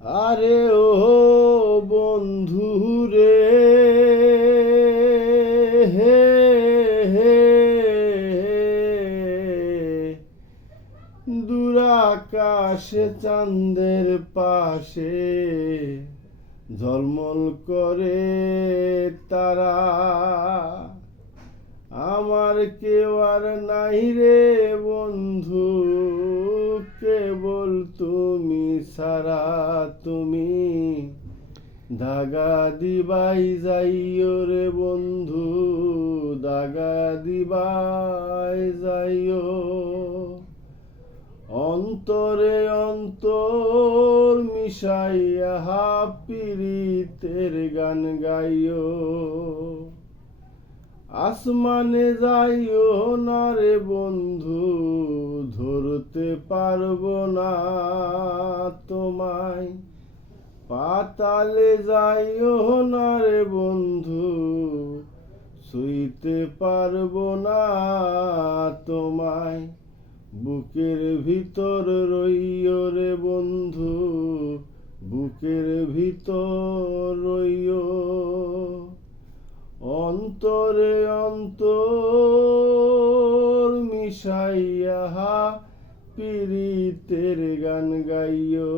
আরে ও বন্ধু রে, হে হে দূর আকাশে চাঁদের পাশে ঝলমল করে তারা। আমার কেউ আর নাই রে বন্ধু, কেবল তুমি ছাড়া। তুমি দাগা দিবাই যাইও রে বন্ধু, দাগা দিবাই যাইও। অন্তরে অন্তর মিশাইয়া পীড়িতের গান গাইও। আসমানে যাইও না রে বন্ধু, ধরতে পারবো না তোমায়। পাতালে যাইও না রে বন্ধু, ছুঁইতে পারবো না তোমায়। বুকের ভিতর রইও রে বন্ধু, বুকের ভিতর রইও। অন্তরে অন্তর মিশাইয়া পীড়িতের গান গাইও।